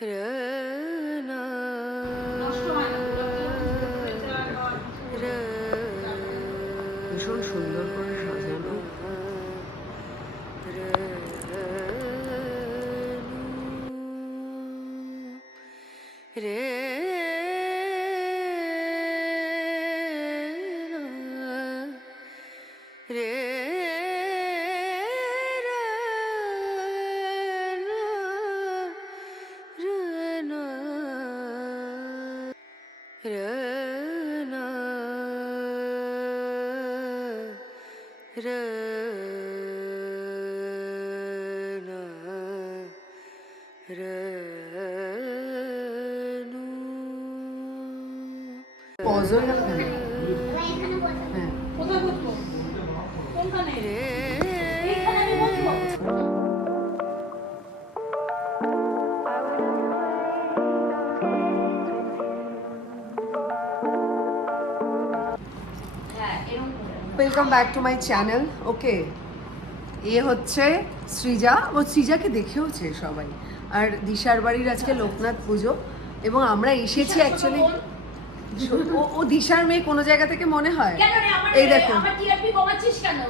ভীষণ সুন্দর করে সাজানো। পজ হয়ে গেল কেন? হ্যাঁ কোথায় বসবো? কোনখানে? এইখানে আমি বসবো। Welcome back to my channel. Okay, এ হচ্ছে সৃজা। ও সৃজাকে দেখেওছে সবাই। আর দিশার বাড়ির আজকে লোকনাথ পুজো এবং আমরা এসেছি অ্যাকচুয়ালি। ও দিশার মেয়ে কোনো জায়গা থেকে মনে হয়। এই দেখো, আমার টিআরপি কমাচ্ছিস কেন?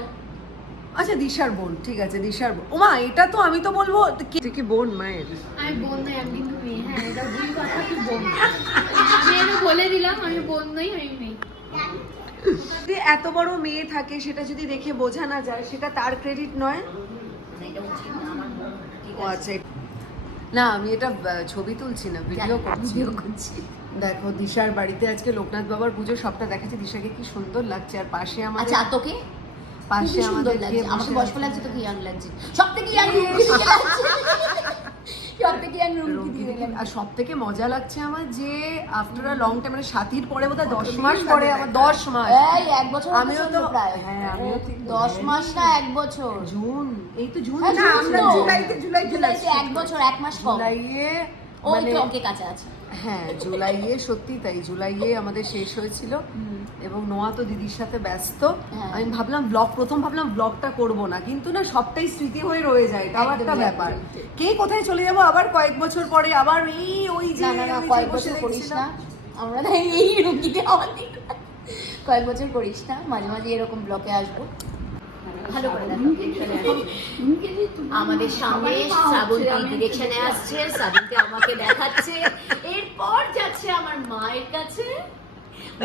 আচ্ছা দিশার বোন, ঠিক আছে দিশার বোন। ওমা এটা তো আমি তো বলবো তুই কি বোন মায়ের? আমি বোন নই, আমি কিন্তু মেয়ে। হ্যাঁ, এটা ভুল কথা, কি বোন? আমি এটা বলে দিলাম, আমি বোন নই, আমি মেয়ে। যদি এত বড় মেয়ে থাকে সেটা যদি দেখে বোঝা না যায়, সেটা তার ক্রেডিট নয়। ও আচ্ছা, না আমি এটা ছবি তুলছি না, ভিডিও করছি। দেখো দিশার বাড়িতে আজকে লোকনাথ বাবার পুজো, সবটা দেখাচ্ছি। দিশাকে কি সুন্দর লাগছে। আর পাশে আমাদের, আচ্ছা তোকে পাশে আমাদের আমাকে বয়স্ক লাগছে, তোকে ইয়াং লাগছে। সবথেকে ইয়াং রুমকি দিকে লাগছে। সবথেকে ইয়াং রুমকি দিকে লাগছে। আর সব থেকে মজা লাগছে আমার যে আফটার আ লং টাইম, মানে সাথীর পরে বোধহয় 10 মাস পরে, আমার 10 মাস। এই 1 বছর আমিও তো প্রায়। হ্যাঁ আমিও ঠিক 10 মাস না 1 বছর। জুন, এই তো জুন। না আমরা জুলাইতে 1 বছর 1 মাস কম। জুলাইয়ে ওই মানে তো অঙ্কে কাছে আছে। হ্যাঁ জুলাইয়ে, সত্যি তাই, জুলাইয়ে আমাদের শেষ হয়েছিল। এবং নোয়া তো দিদির সাথে ব্যস্ত। আমি ভাবলাম প্রথম ভাবলাম ব্লগটা করব না, কিন্তু না সবটাই স্মৃতি হয়ে রয়ে যায়। এটা আবার একটা ব্যাপার, কে কোথায় চলে যাবো আবার কয়েক বছর পরে, আবার ওই যে না কয়েক বছর করিস না। আমরা না এই রুমকিতে আমাদের কয়েক বছর করিস না, মাঝে মাঝে এরকম ব্লকে আসবো। ভালো করে দেখো। আমাদের সামনে শ্রাবন্তী ডিরেকশনে আসছে, শ্রাবন্তী আমাকে দেখাচ্ছে, এরপর যাচ্ছে আমার মায়ের কাছে।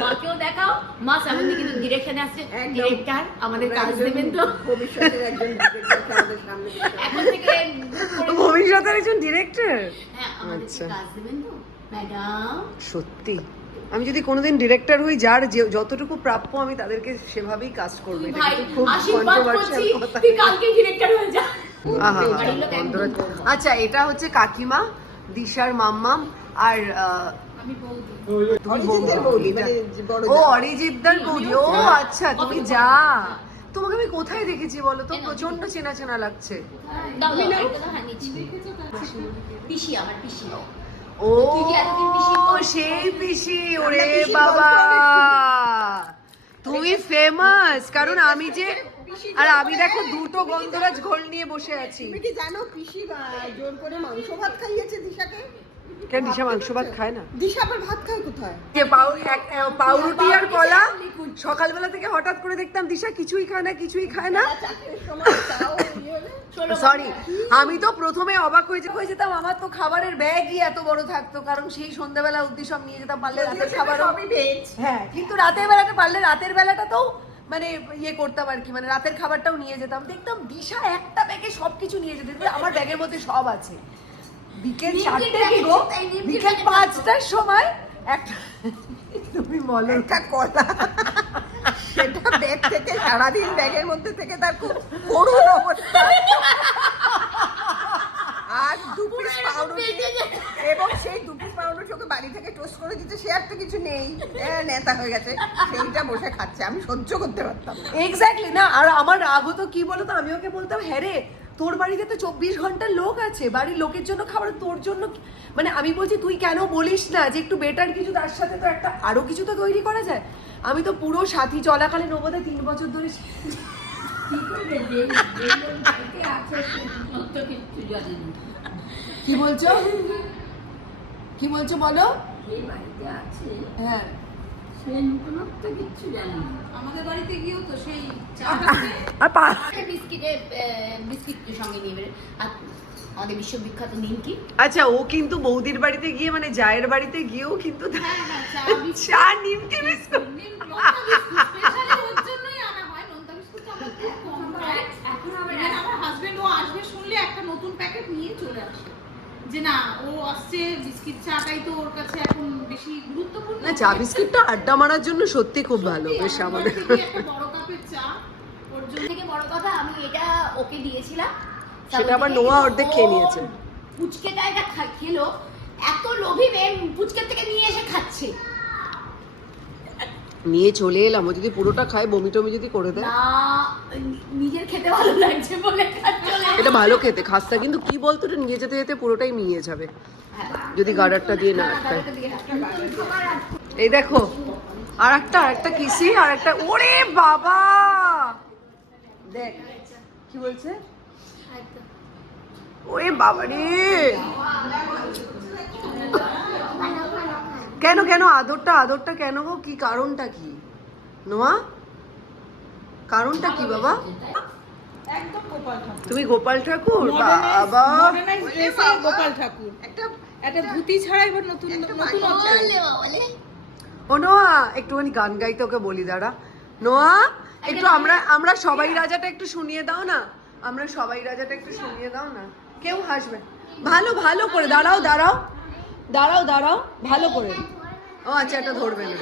মাকেও দেখাও। মা শ্রাবন্তী কিন্তু ডিরেকশনে আসছে। ডিরেক্টর আমাদের কাজ দেবেন তো? ভবিষ্যতের একজন ডিরেক্টর আমাদের সামনে। এখন থেকে ভবিষ্যতের একজন ডিরেক্টর। হ্যাঁ, আমাদের কাজ দেবেন তো ম্যাডাম? সত্যি আমি যদি কোনোদিন ডিরেক্টর হই, যার যতটুকু প্রাপ্য আমি তাদেরকে সেভাবেই কাজ করবো। এটা ভাই কিন্তু খুব আশীর্বাদ করছি, কন্ট্রোভার্সিয়াল কথা। তুই কালকে ডিরেক্টর হয়ে যা। আহা, আচ্ছা এটা হচ্ছে কাকিমা, দিশার মাম্মাম, আর আমি বলবো ও অরিজিৎদার বৌদি। ও আচ্ছা, তুমি যা। তোমাকে আমি কোথায় দেখেছি বলো তো? প্রচন্ড চেনা চেনা লাগছে। পিসি, আমার পিসি। ও তুই কি এতদিন পিসি? সেই পিসি। ওরে বাবা, তুমি ফেমাস। কারণ আমি যে, আর আমি দেখো দুটো গন্ধরাজ ঘোল নিয়ে বসে আছি। তুমি কি জানো পিসি জোর করে মাংস ভাত খাইয়েছে দিশাকে? কেন দিশা মাংস ভাত খায় না? দিশা আবার ভাত খায় কোথায়? যে পাউরুটি আর কলা, সকালবেলা থেকে হঠাৎ করে দেখতাম দিশা কিছুই খায় না, কিছুই খায় না। চাকরির সময় তাও সরি, আমি তো প্রথমে অবাক হয়ে যেতাম। আমার তো খাবারের ব্যাগই এত বড় থাকতো, কারণ সেই সন্ধ্যাবেলা অবধি সব নিয়ে যেতাম। পারলে রাতের খাবার সবই ভেজ। হ্যাঁ, কিন্তু রাতের বেলাটা পারলে রাতের বেলাটাতেও মানে ইয়ে করতাম আর কি, মানে রাতের খাবারটাও নিয়ে যেতাম। দেখতাম দিশা একটা ব্যাগে সবকিছু নিয়ে যেতে, আমার ব্যাগের মধ্যে সব আছে। বিকেল 4টে কি গো, বিকেল 5টার সময় একটা, তুমি বলো, একটা কলা, সেটা ব্যাগ থেকে সারাদিন ব্যাগের মধ্যে থেকে তার খুব করুণ অবস্থা। আর 2 পিস পাউরুটি, এবং সেই 2 পিস পাউরুটি ওকে বাড়ি থেকে টোস্ট করে দিতে, সে আর তো কিছু নেই, নেতা হয়ে গেছে, সেইটা বসে খাচ্ছে। আমি সহ্য করতে পারতাম না। এক্স্যাক্টলি না। আর আমার রাগ হতো কি বলতো, আমি ওকে বলতাম হ্যাঁ রে, তোর বাড়িতে তো 24 ঘন্টার লোক আছে, বাড়ির লোকের জন্য খাবার, তোর জন্য মানে আমি বলছি তুই কেন বলিস না যে একটু বেটার কিছু, তার সাথে তো একটা আরো কিছু তো তৈরি করা যায়। আমি তো পুরো সাথী চলাকালীন বোধহয় 3 বছর ধরে কি বলছো? কি বলছো বলো? এই বাড়িতে আছে হ্যাঁ, সে নতুনত্ব কিচ্ছু জানি না। আমাদের বাড়িতে গিয়েও তো সেই চা আর বিস্কিট সঙ্গে নিয়ে বেরো। আর আমাদের বিশ্ববিখ্যাত নিমকি। আচ্ছা, ও কিন্তু বৌদির বাড়িতে গিয়ে মানে জায়ের বাড়িতে গিয়েও কিন্তু চা নিমকি বিস্কুট। আমার হাজবেন্ড ও আসবে শুনলে একটা নতুন প্যাকেট নিয়ে চলে আসে যে না ও আসছে বিস্কিট চাটাই তো ওর কাছে এখন বেশি গুরুত্বপূর্ণ। না, চা বিস্কিটটা আড্ডা মারার জন্য সত্যি খুব ভালো, বেশ আমাদের। একটা বড় কাপের চা ওর জন্য। থেকে বড় কথা, আমি এটা ওকে দিয়েছিলাম, সেটা আবার নোয়া অর্ধেক খেয়ে নিয়েছে। পুচকেটা এটা খেলো, এত লোভী মেয়ে পুচকের থেকে নিয়ে এসে খাচ্ছে। নিয়ে চলে এলাম, ও যদি পুরোটা খায় বমি টমি যদি করে দেয়। না, নিজের খেতে ভালো লাগছে বলে খাচ্ছে। এটা ভালো খেতে, খাস্তা কিন্তু কি বলতো, এটা নিয়ে যেতে যেতে পুরোটাই নিয়ে যাবে যদি গার্ডারটা দিয়ে না আটকায়। এই দেখো আর একটা কিসি, আর একটা, ওরে বাবা দেখ কি বলছে, ওরে বাবা রে। কেন কেন আদরটা কেন গো, কি কারণটা কি নোয়া, কারণটা কি বাবা? একদম গোপাল ঠাকুর, তুমি গোপাল ঠাকুর, বাবা মডার্নাইজ ড্রেসে গোপাল ঠাকুর, একটা ধুতি ছাড়া এবার নতুন ও নোয়া একটুখানি গান গাইতে ওকে বলি, দাঁড়া নোয়া একটু, আমরা সবাই রাজাটা একটু শুনিয়ে দাও না, আমরা সবাই রাজাটা একটু শুনিয়ে দাও না। কেউ হাসবে, ভালো ভালো করে, দাঁড়াও ভালো করে। ও আচ্ছা, এটা ধরবে না।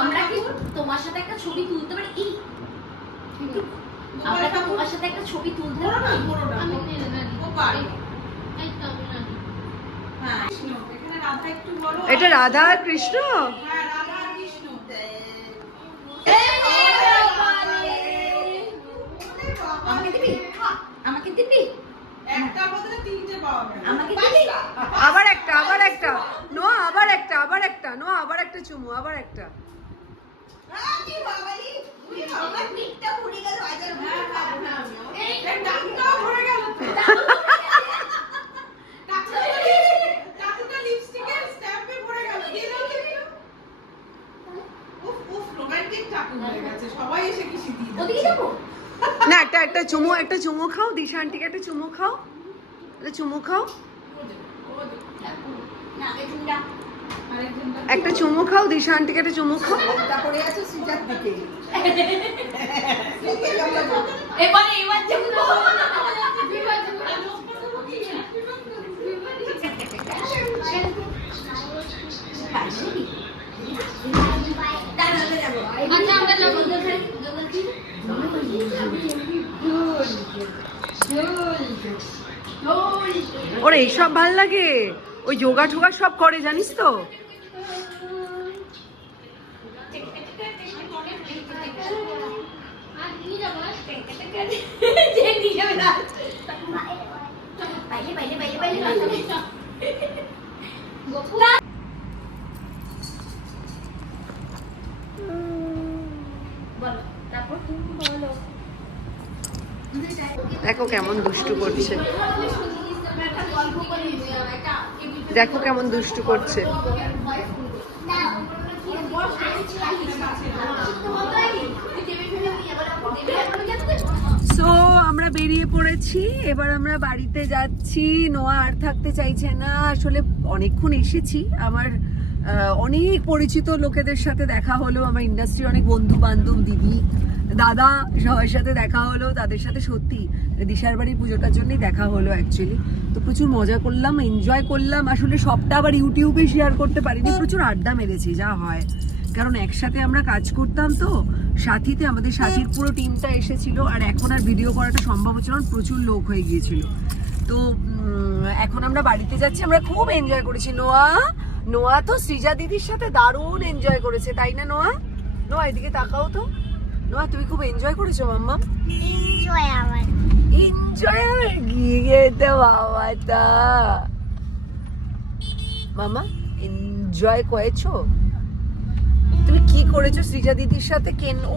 আমরা কি তোমার সাথে একটা ছবি তুলতে পারি? আমরা কি তোমার সাথে একটা ছবি তুলতে পারি? আমি নেব না। ও পারে। এই তো আমি না। হ্যাঁ, এখানে রাধা একটু বড়। এটা রাধা আর কৃষ্ণ। হ্যাঁ, রাধা আর কৃষ্ণ। আমাকে দিবি? একটার বদলে তিনটে পাওয়া যাবে। আমাকে দিবি? আবার একটা নোয়া, আবার একটা নোয়া, আবার একটা চুমু, আবার একটা। কি বাবাই, উনি আমার পিঠটা পুড়ে গেল, আইদার ভুল খাবো না আমি। এই ডাকটাও ভরে গেল তো। টাকুটা লিপস্টিকের স্ট্যাম্পে ভরে গেল। দিয়ে দাও দেখি। উফ রোমান্টিক টাকু হয়ে গেছে, সবাই এসে কিসি দিয়ে দাও। ওদিকে যাবো? না, একটা চুমু খাও, দিশা আন্টিকে একটা চুমু খাও, না, এটা একটা চুমু খাও, দিশা আন্টিকে একটা চুমু খাও। ওটা পড়ে আছে সিজার দিকে। এবার যাবো। আচ্ছা আমরা যাব। ওর এইসব ভাল লাগে, ওই যোগা ঠোগা সব করে জানিস তো। আর নিয়ে যাব। যে নিয়ে যাবে না। বাইরে। গোপু বলো, তারপর তুমি বলো। দেখো কেমন দুষ্টু করছে, একটা গল্প বলি, দেখো কেমন দুষ্টু করছে। সো আমরা বেরিয়ে পড়েছি, এবার আমরা বাড়িতে যাচ্ছি। নোয়া আর থাকতে চাইছে না, আসলে অনেকক্ষণ এসেছি, আমার অনেক পরিচিত লোকেদের সাথে দেখা হলো, আমার ইন্ডাস্ট্রির অনেক বন্ধু বান্ধব, দিদি দাদা সবার সাথে দেখা হলো, তাদের সাথে সত্যি দিশার বাড়ির পুজোটার জন্যই দেখা হলো অ্যাকচুয়ালি। তো প্রচুর মজা করলাম, এনজয় করলাম, আসলে সবটা আবার ইউটিউবে শেয়ার করতে পারিনি, প্রচুর আড্ডা মেরেছি যা হয়, কারণ একসাথে আমরা কাজ করতাম তো, সাথীতে আমাদের সাথীর পুরো টিমটা এসেছিল, আর এখন আর ভিডিও করাটা সম্ভব হচ্ছিল না, প্রচুর লোক হয়ে গিয়েছিল। তো এখন আমরা বাড়িতে যাচ্ছি, আমরা খুব এনজয় করেছি। নোয়া তো সৃজা দিদির সাথে দারুণ এনজয় করেছে, তাই না নোয়া? এদিকে তাকাও তো, নোয়া তুমি খুব এনজয় করেছো মাম্মা? এনজয় আমার এনজয় আর গিয়ে তো বাবাটা মামা এনজয় করেছো? তুমি কি করেছো সৃজা দিদির সাথে?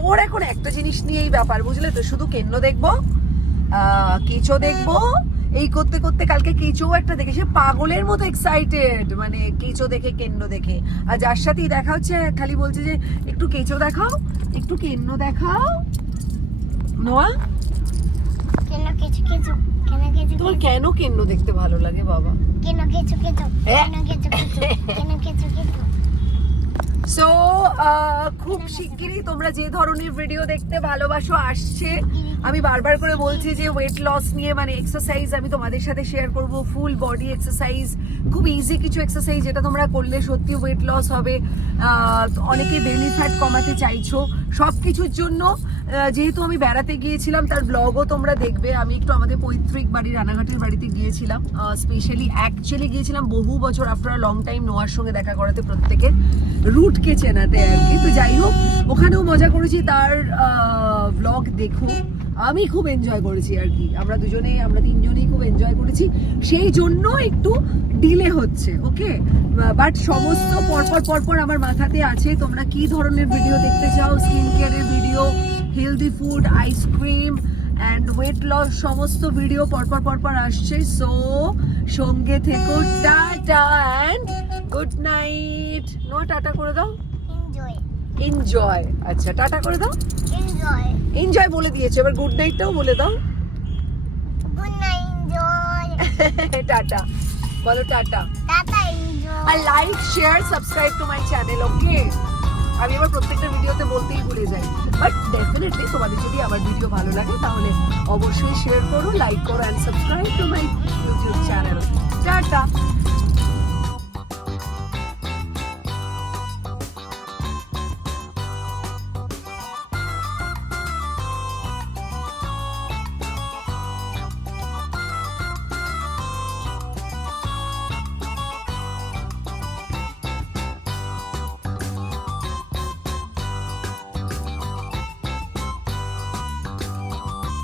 ওর এখন একটা জিনিস নিয়েই ব্যাপার, বুঝলে তো, শুধু কেন্ন দেখবো, কেঁচো দেখবো, এই করতে করতে কালকে কেঁচো একটা দেখে সে পাগলের মতো এক্সাইটেড, মানে কেঁচো দেখে কেন্ন দেখে। আর যার সাথেই দেখা হচ্ছে খালি বলছে যে একটু কেঁচো দেখাও, একটু কেন্ন দেখাও। নোয়া, কেন কিছু কিছু কেন কিছু তোমার কেন কেন্ন দেখতে ভালো লাগে বাবা? কেন কিছু কিছু কেন কিছু কিছু কেন কিছু কিছু সো খুব শিগগিরই তোমরা যে ধরনের ভিডিও দেখতে ভালোবাসো আসছে। আমি বারবার করে বলছি যে ওয়েট লস নিয়ে, মানে এক্সারসাইজ আমি তোমাদের সাথে শেয়ার করব, ফুল বডি এক্সারসাইজ, খুব ইজি কিছু এক্সারসাইজ যেটা তোমরা করলে সত্যি ওয়েট লস হবে। অনেকে বেলি ফ্যাট কমাতে চাইছো, সব কিছুর জন্য যেহেতু আমি বেড়াতে গিয়েছিলাম তার ব্লগও তোমরা দেখবে। আমি একটু আমাদের পৈতৃক বাড়ি রানাঘাটের বাড়িতে গিয়েছিলাম, স্পেশালি অ্যাকচুয়ালি গিয়েছিলাম বহু বছর আফটার লং টাইম নোয়ার সঙ্গে দেখা করাতে, প্রত্যেকের রুটকে চেনাতে আর কি। তো যাই হোক, ওখানেও মজা করেছি, তার ব্লগ দেখো। আমি খুব এনজয় করেছি আর কি, আমরা তিনজনেই খুব এনজয় করেছি, সেই জন্য একটু ডিলে হচ্ছে, ওকে। বাট সমস্ত পরপর আমার মাথাতে আছে তোমরা কি ধরনের ভিডিও দেখতে চাও, স্কিন কেয়ারের video, healthy food, ice cream and weight loss, সমস্ত ভিডিও পরপর আসছে। সো সঙ্গে থেকো। Tata and good night. No tata করে দাও। এনজয় এনজয়, আচ্ছা টাটা করে দাও। এনজয় এনজয় বলে দিয়েছে, এবার গুড নাইটটাও বলে দাও। গুড নাইট এনজয় টাটা বলো, টাটা। টাটা এনজয় আর like share subscribe to my channel, okay. আমি আবার প্রত্যেকটা ভিডিওতে বলতেই ভুলে যাই, বাট ডেফিনেটলি তোমাদের যদি আমার ভিডিও ভালো লাগে তাহলে অবশ্যই শেয়ার করো, লাইক করো and subscribe to my YouTube channel. Tata.